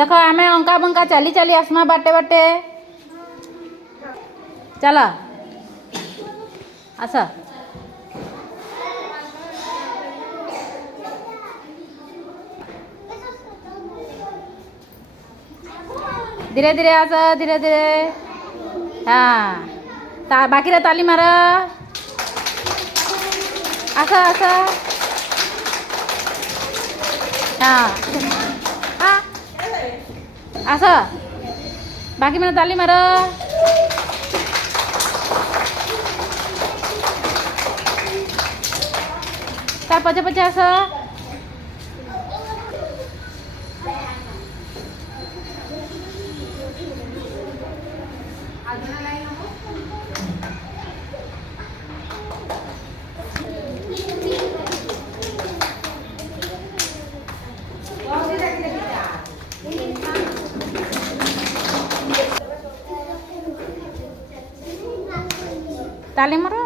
देख आम अंका बंका चली चली आसमा बाटे बाटे चल आस धीरे धीरे आस धीरे धीरे हाँ बाकी ताली मार आस आस हाँ हाँ आस बाकी मैंने ताली मार तार पचे पचे आस ताली मारो।